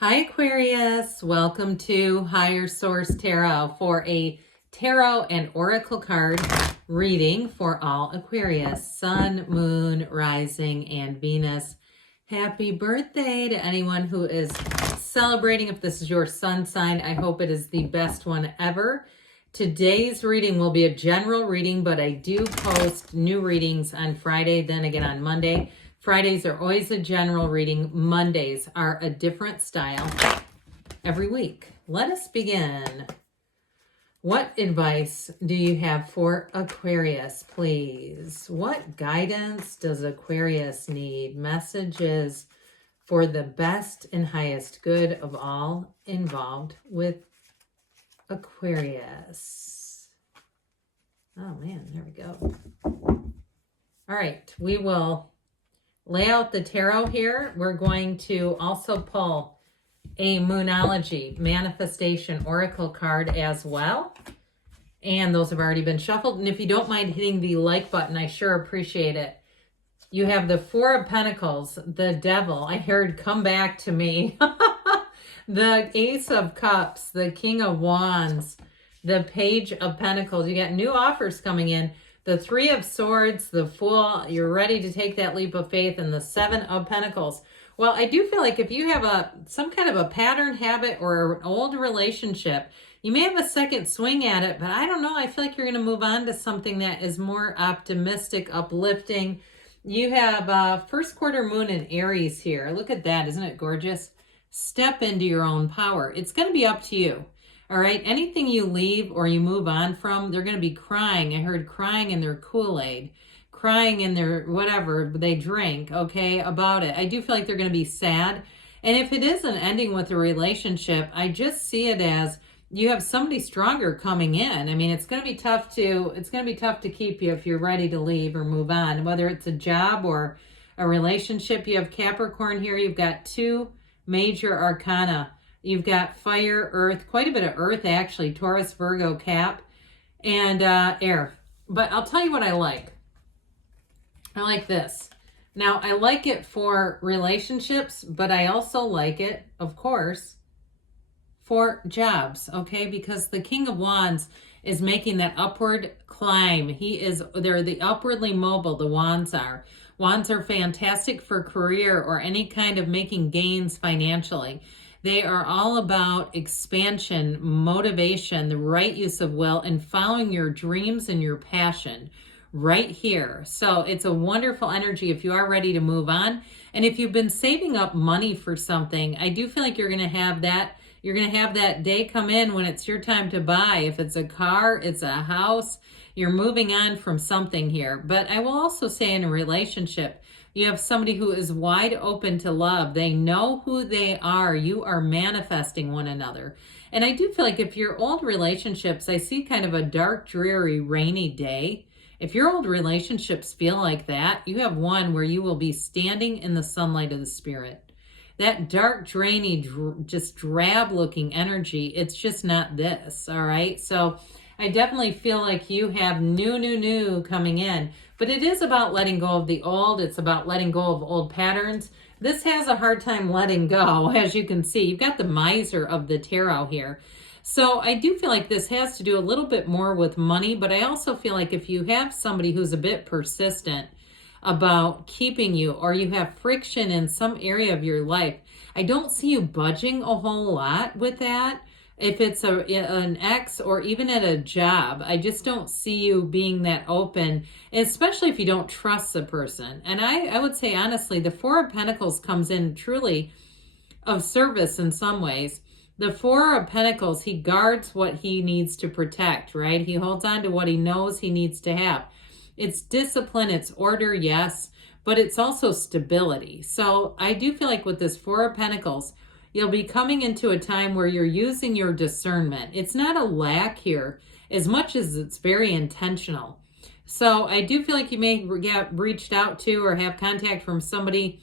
Hi Aquarius, welcome to Higher Source Tarot for a tarot and oracle card reading for all Aquarius, Sun, Moon, Rising, and Venus. Happy birthday to anyone who is celebrating. If this is your sun sign, I hope it is the best one ever. Today's reading will be a general reading, but I do post new readings on Friday, then again on Monday. Fridays are always a general reading. Mondays are a different style every week. Let us begin. What advice do you have for Aquarius, please? What guidance does Aquarius need? Messages for the best and highest good of all involved with Aquarius. Oh man, there we go. All right, we will lay out the tarot here. We're going to also pull a Moonology Manifestation Oracle card as well. And those have already been shuffled. And if you don't mind hitting the like button, I sure appreciate it. You have the Four of Pentacles, the Devil. I heard come back to me. The Ace of Cups, the King of Wands, the Page of Pentacles. You got new offers coming in. The Three of Swords, the Fool, you're ready to take that leap of faith, and the Seven of Pentacles. Well, I do feel like if you have some kind of a pattern, habit, or an old relationship, you may have a second swing at it, but I don't know. I feel like you're going to move on to something that is more optimistic, uplifting. You have first quarter moon in Aries here. Look at that. Isn't it gorgeous? Step into your own power. It's going to be up to you. All right. Anything you leave or you move on from, they're going to be crying. I heard crying in their Kool-Aid, crying in their whatever they drink, okay, about it. I do feel like they're going to be sad. And if it is an ending with a relationship, I just see it as you have somebody stronger coming in. I mean, it's going to be tough to keep you if you're ready to leave or move on, whether it's a job or a relationship. You have Capricorn here. You've got two major arcana. You've got fire, earth, quite a bit of earth actually, Taurus, Virgo, Cap, and air. But I'll tell you what I like. I like this. Now, I like it for relationships, but I also like it, of course, for jobs, okay? Because the King of Wands is making that upward climb. They're the upwardly mobile, the Wands are. Wands are fantastic for career or any kind of making gains financially. They are all about expansion, motivation, the right use of will, and following your dreams and your passion right here. So it's a wonderful energy if you are ready to move on. And if you've been saving up money for something, I do feel like you're going to have that. You're going to have that day come in when it's your time to buy. If it's a car, it's a house, you're moving on from something here. But I will also say in a relationship, you have somebody who is wide open to love. They know who they are. You are manifesting one another. And I do feel like if your old relationships, I see kind of a dark, dreary, rainy day. If your old relationships feel like that, you have one where you will be standing in the sunlight of the spirit. That dark, drainy, just drab looking energy, it's just not this, all right? So I definitely feel like you have new coming in. But it is about letting go of the old. It's about letting go of old patterns. This has a hard time letting go, as you can see. You've got the miser of the tarot here. So I do feel like this has to do a little bit more with money, but I also feel like if you have somebody who's a bit persistent about keeping you, or you have friction in some area of your life, I don't see you budging a whole lot with that. If it's an ex or even at a job, I just don't see you being that open, especially if you don't trust the person. And I would say, honestly, the Four of Pentacles comes in truly of service in some ways. The Four of Pentacles, he guards what he needs to protect, right? He holds on to what he knows he needs to have. It's discipline, it's order, yes, but it's also stability. So I do feel like with this Four of Pentacles, you'll be coming into a time where you're using your discernment. It's not a lack here as much as it's very intentional. So I do feel like you may get reached out to or have contact from somebody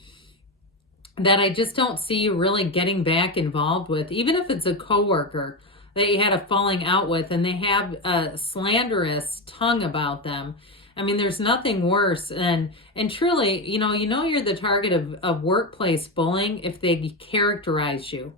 that I just don't see you really getting back involved with, even if it's a coworker that you had a falling out with and they have a slanderous tongue about them. I mean, there's nothing worse. And truly, you know you're the target of workplace bullying if they characterize you.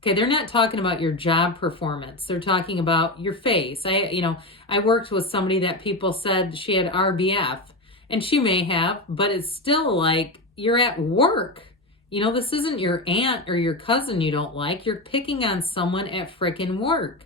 Okay, they're not talking about your job performance. They're talking about your face. I worked with somebody that people said she had RBF, and she may have, but it's still like you're at work. This isn't your aunt or your cousin you don't like. You're picking on someone at frickin' work.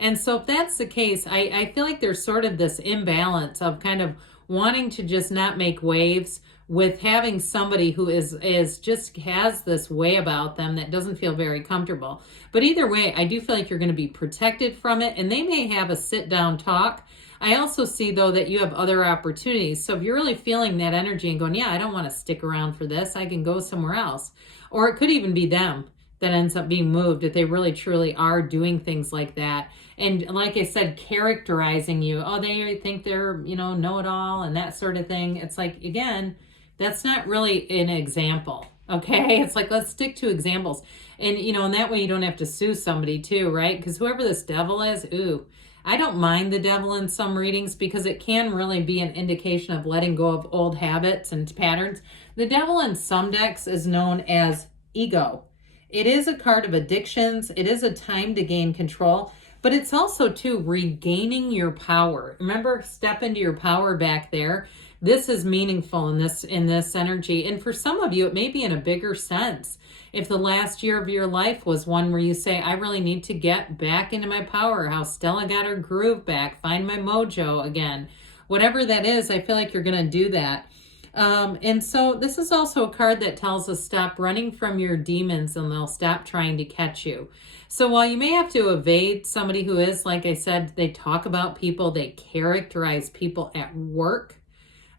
And so if that's the case, I feel like there's sort of this imbalance of kind of wanting to just not make waves with having somebody who is just has this way about them that doesn't feel very comfortable. But either way, I do feel like you're going to be protected from it, and they may have a sit down talk. I also see though that you have other opportunities. So if you're really feeling that energy and going, yeah, I don't want to stick around for this, I can go somewhere else. Or it could even be them that ends up being moved if they really truly are doing things like that. And like I said, characterizing you. Oh, they think they're, know-it-all and that sort of thing. It's like, again, that's not really an example. Okay. It's like, let's stick to examples. And, and that way you don't have to sue somebody too, right? Because whoever this devil is, ooh, I don't mind the devil in some readings because it can really be an indication of letting go of old habits and patterns. The devil in some decks is known as ego. It is a card of addictions. It is a time to gain control, but it's also too regaining your power. Remember, step into your power back there. This is meaningful in this energy. And for some of you, it may be in a bigger sense. If the last year of your life was one where you say, I really need to get back into my power, how Stella got her groove back, find my mojo again, whatever that is, I feel like you're going to do that. And so this is also a card that tells us stop running from your demons and they'll stop trying to catch you. So while you may have to evade somebody who is, like I said, they talk about people, they characterize people at work.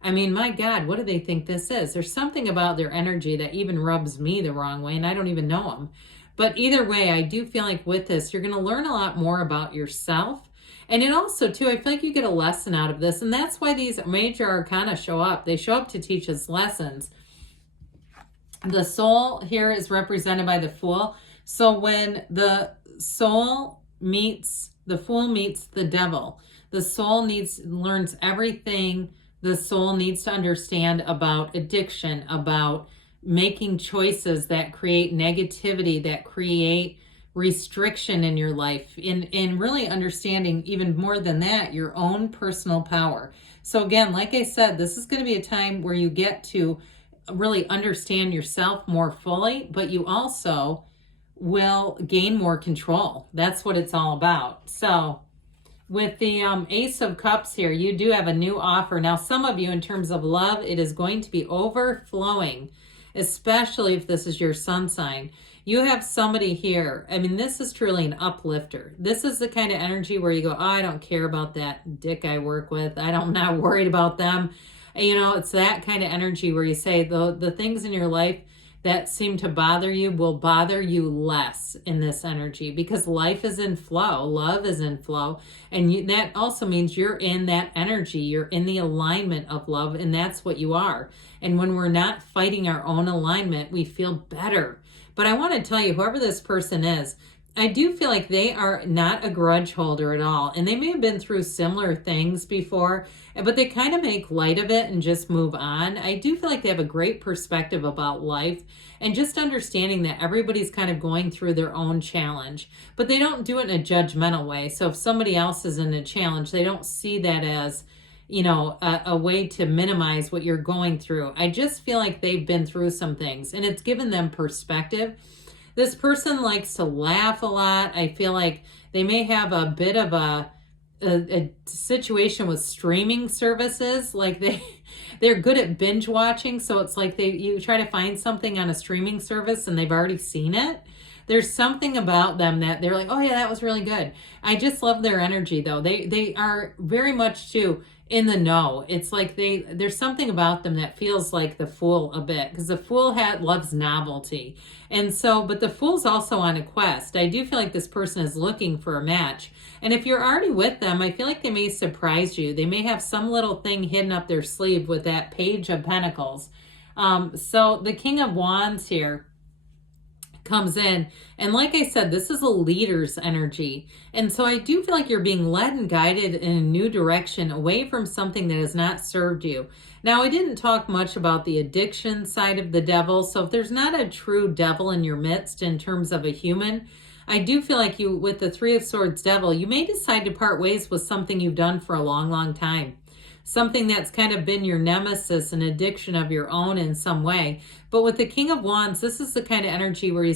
I mean, my God, what do they think this is? There's something about their energy that even rubs me the wrong way, and I don't even know them. But either way, I do feel like with this, you're going to learn a lot more about yourself. And it also, too, I feel like you get a lesson out of this. And that's why these major arcana show up. They show up to teach us lessons. The soul here is represented by the Fool. So when the soul meets, the Fool meets the devil, the soul learns everything the soul needs to understand about addiction, about making choices that create negativity, that create restriction in your life, in really understanding even more than that, your own personal power. So again, like I said, this is going to be a time where you get to really understand yourself more fully, but you also will gain more control. That's what it's all about. So with the Ace of Cups here, you do have a new offer. Now, some of you, in terms of love, it is going to be overflowing, especially if this is your sun sign. You have somebody here. I mean, this is truly an uplifter. This is the kind of energy where you go, oh, I don't care about that dick I work with. I'm not worried about them. It's that kind of energy where you say the things in your life that seem to bother you will bother you less in this energy, because life is in flow, love is in flow, and that also means you're in that energy, you're in the alignment of love, and that's what you are. And when we're not fighting our own alignment, we feel better. But I want to tell you, whoever this person is, I do feel like they are not a grudge holder at all. And they may have been through similar things before, but they kind of make light of it and just move on. I do feel like they have a great perspective about life and just understanding that everybody's kind of going through their own challenge, but they don't do it in a judgmental way. So if somebody else is in a challenge, they don't see that as, a way to minimize what you're going through. I just feel like they've been through some things and it's given them perspective. This person likes to laugh a lot. I feel like they may have a bit of a situation with streaming services. Like they're good at binge watching. So it's like you try to find something on a streaming service and they've already seen it. There's something about them that they're like, oh yeah, that was really good. I just love their energy though. They are very much too in the know. It's like there's something about them that feels like the Fool a bit, because the Fool loves novelty. And so, but the Fool's also on a quest. I do feel like this person is looking for a match. And if you're already with them, I feel like they may surprise you. They may have some little thing hidden up their sleeve with that Page of Pentacles. So the King of Wands here, comes in. And like I said, this is a leader's energy. And so I do feel like you're being led and guided in a new direction away from something that has not served you. Now, I didn't talk much about the addiction side of the devil. So if there's not a true devil in your midst in terms of a human, I do feel like you, with the Three of Swords devil, you may decide to part ways with something you've done for a long, long time. Something that's kind of been your nemesis, an addiction of your own in some way. But with the King of Wands, this is the kind of energy where he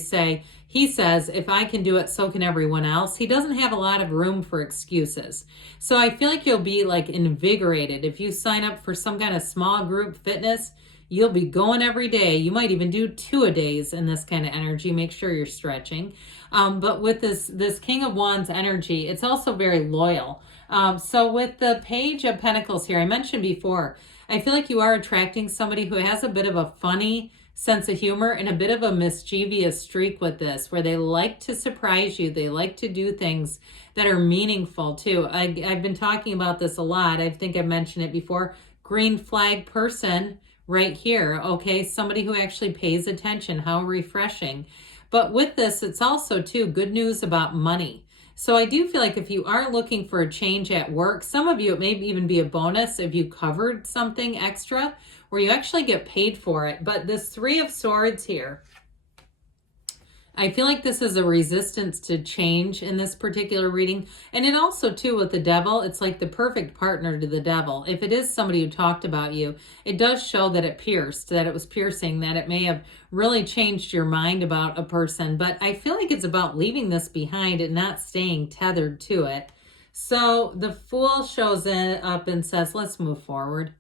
says, if I can do it, so can everyone else. He doesn't have a lot of room for excuses. So I feel like you'll be like invigorated. If you sign up for some kind of small group fitness, you'll be going every day. You might even do 2-a-days in this kind of energy. Make sure you're stretching. But with this King of Wands energy, it's also very loyal. So with the Page of Pentacles here, I mentioned before, I feel like you are attracting somebody who has a bit of a funny sense of humor and a bit of a mischievous streak with this, where they like to surprise you. They like to do things that are meaningful too. I've been talking about this a lot. I think I mentioned it before. Green flag person right here. Okay, somebody who actually pays attention. How refreshing. But with this, it's also too good news about money. So I do feel like if you are looking for a change at work, some of you, it may even be a bonus if you covered something extra where you actually get paid for it. But this Three of Swords here, I feel like this is a resistance to change in this particular reading. And it also, too, with the devil, it's like the perfect partner to the devil. If it is somebody who talked about you, it does show that it pierced, that it was piercing, that it may have really changed your mind about a person. But I feel like it's about leaving this behind and not staying tethered to it. So the Fool shows up and says, let's move forward.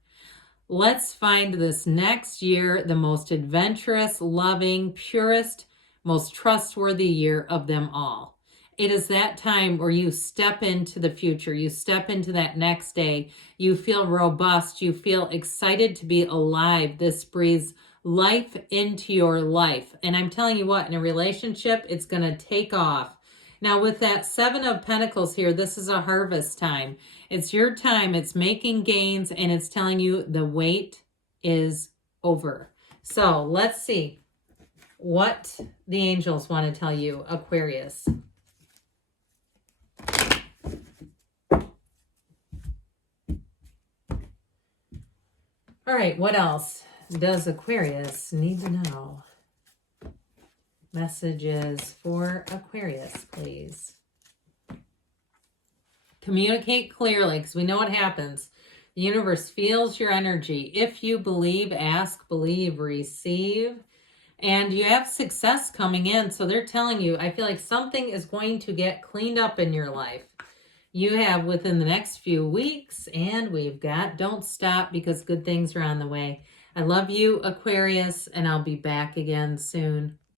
Let's find this next year the most adventurous, loving, purest, most trustworthy year of them all. It is that time where you step into the future. You step into that next day. You feel robust. You feel excited to be alive. This breathes life into your life. And I'm telling you what, in a relationship, it's going to take off. Now, with that Seven of Pentacles here, this is a harvest time. It's your time. It's making gains, and it's telling you the wait is over. So let's see what the angels want to tell you, Aquarius. All right, what else does Aquarius need to know? Messages for Aquarius, please. Communicate clearly, because we know what happens. The universe feels your energy. If you believe, ask, believe, receive. And you have success coming in. So they're telling you, I feel like something is going to get cleaned up in your life. You have within the next few weeks, and we've got don't stop, because good things are on the way. I love you, Aquarius, and I'll be back again soon.